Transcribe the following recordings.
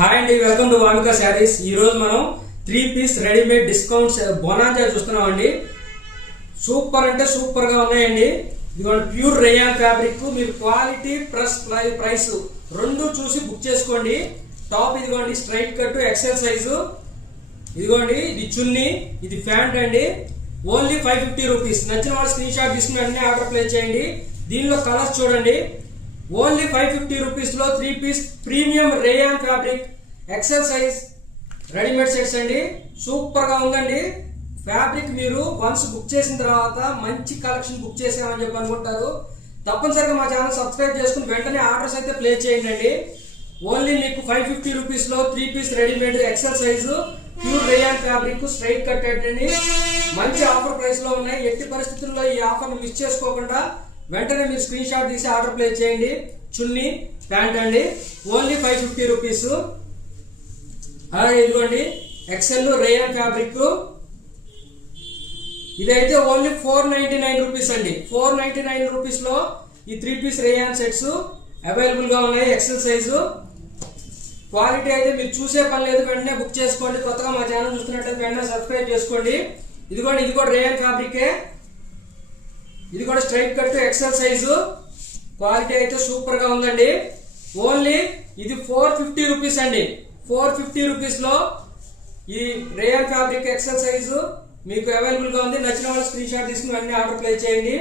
Hi అండి, welcome to Vamika saris. ఈ రోజు మనం 3 పీస్ రెడీమేడ్ డిస్కౌంట్స్ బోనాంజా చూస్తున్నాం అండి. సూపర్ అంటే సూపర్ గా ఉన్నాయండి. ఇదిగోండి, ప్యూర్ రేయాన్ ఫ్యాబ్రిక్. మీరు క్వాలిటీ ప్లస్ ప్రైస్ రెండు చూసి బుక్ చేసుకోండి. టాప్ ఇదిగోండి స్ట్రైట్ కట్ ఎక్సెల్ సైజు. ఇదిగోండి, ఇది చున్నీ, ఇది ప్యాంట్ అండి. Only 550 rupees. నచ్చిన వాళ్ళు స్క్రీన్ షాట్ తీసుకుని అన్ని ఆర్డర్ ప్లేస్ చేయండి. దీనిలో కలర్స్ చూడండి. ఓన్లీ 550 రూపీస్ లో 3 piece premium rayon fabric XL size readymade sets అండి. సూపర్ గా ఉందండి ఫ్యాబ్రిక్. మీరు వన్స్ బుక్ చేసిన తర్వాత మంచి కలెక్షన్ బుక్ చేసామని చెప్పి అనుకుంటారు. తప్పనిసరిగా మా ఛానల్ సబ్స్క్రైబ్ చేసుకుని వెంటనే ఆర్డర్స్ అయితే ప్లేస్ చేయండి. ఓన్లీ మీకు 550 రూపీస్ లో 3 piece readymade XL size pure rayon fabric straight cut అండి. మంచి ఆఫర్ ప్రైస్ లో ఉన్నాయి. ఎట్టి పరిస్థితుల్లో ఈ ఆఫర్ మిస్ చేసుకోకుండా వెంటనే మీరు స్క్రీన్ షాట్ తీసి ఆర్డర్ ప్లేస్ చేయండి. చున్నీ ప్యాంట్ అండి, ఓన్లీ 550 రూపీస్. ఇదిగోండి ఎక్సెల్ రేయాన్ ఫ్యాబ్రిక్. ఇదైతే ఓన్లీ 499 రూపీస్ అండి. 499 రూపీస్ లో ఈ 3 పీస్ రేయాన్ సెట్స్ అవైలబుల్ గా ఉన్నాయి. ఎక్సెల్ సైజు క్వాలిటీ అయితే మీరు చూసే పని లేదు, వెంటనే బుక్ చేసుకోండి. కొత్తగా మా ఛానల్ చూస్తున్నట్లయితే వెంటనే సబ్స్క్రైబ్ చేసుకోండి. ఇదిగోండి, ఇది కూడా రేయాన్ ఫ్యాబ్రికే. ఇది కూడా straight cut XL size. Quality అయితే సూపర్ గా ఉందండి. ఓన్లీ ఇది 450 రూపీస్ అండి. 450 రూపీస్ లో ఈ రేయాన్ ఫ్యాబ్రిక్ ఎక్సెల్ సైజు మీకు అవైలబుల్ గా ఉంది. నచ్చిన వాళ్ళు స్క్రీన్ షాట్ తీసుకుని అన్ని ఆర్డర్ ప్లేస్ చేయండి.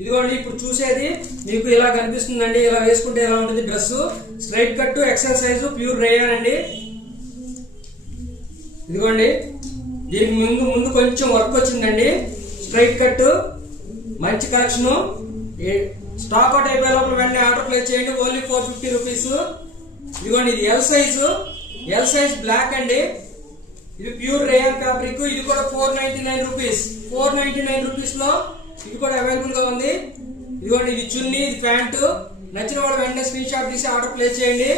ఇదిగోండి, ఇప్పుడు చూసేది మీకు ఇలా కనిపిస్తుందండి. ఇలా వేసుకుంటే ఎలా ఉంటుంది dress. Straight cut XL size pure rayon అండి. ఇదిగోండి, దీనికి ముందు కొంచెం వర్క్ వచ్చిందండి. స్ట్రైట్ కట్ మంచి కలెక్షన్. స్టాక్ అవుట్ అయిపోయే లోపల వెంటనే ఆర్డర్ ప్లేస్ చేయండి. Only 450 rupees. ఇదిగోండి, ఇది ఎల్ సైజ్ బ్లాక్ అండి. ఇది ప్యూర్ రేయాన్ ఫ్యాబ్రిక్. ఇది కూడా 499 రూపీస్. 499 రూపీస్ లో ఇది కూడా అవైలబుల్ గా ఉంది. ఇదిగోండి, ఇది చున్నీ, ఇది ప్యాంట్. నచ్చిన వాళ్ళు వెంటనే స్క్రీన్ షాట్ తీసి ఆర్డర్ ప్లేస్ చేయండి.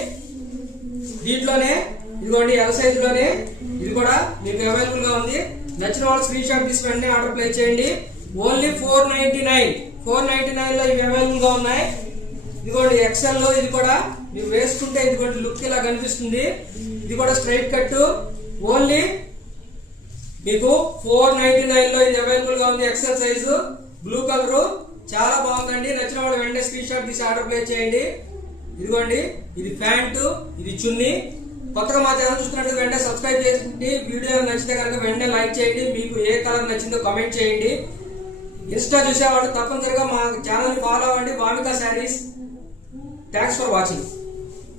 దీంట్లోనే ఇదిగోండి ఎల్ సైజ్ లోనే ఇది కూడా మీకు అవైలబుల్ గా ఉంది. నచ్చిన వాళ్ళు స్క్రీన్ షాట్ తీసి వెంటనే ఆర్డర్ ప్లేస్ చేయండి. ఓన్లీ 499 లో ఇవి అవైలబుల్ గా ఉన్నాయి. ఇదిగోండి ఎక్సెల్ లో ఇది కూడా మీరు వేసుకుంటే ఇదిగోండి లుక్ ఇలా కనిపిస్తుంది. ఇది కూడా స్ట్రైట్ కట్. ఓన్లీ మీకు 499 లో ఇది అవైలబుల్ గా ఉంది. ఎక్సెల్ సైజు బ్లూ కలర్ చాలా బాగుందండి. నచ్చిన వాళ్ళు వెంటనే స్క్రీన్ షాట్ తీసి ఆర్డర్ ప్లేస్ చేయండి. ఇదిగోండి, ఇది ప్యాంటు, ఇది చున్నీ. కొత్తగా మా ఛానల్ చూస్తున్నట్టు వెంటనే సబ్స్క్రైబ్ చేయండి. వీడియో నచ్చితే కనుక వెంటనే లైక్ చేయండి. మీకు ఏ కలర్ నచ్చిందో కామెంట్ చేయండి. ఇన్స్టా చూసేవాళ్ళు తప్పనిసరిగా మా ఛానల్ ఫాలో అవ్వండి, Vamika saris. Thanks for watching.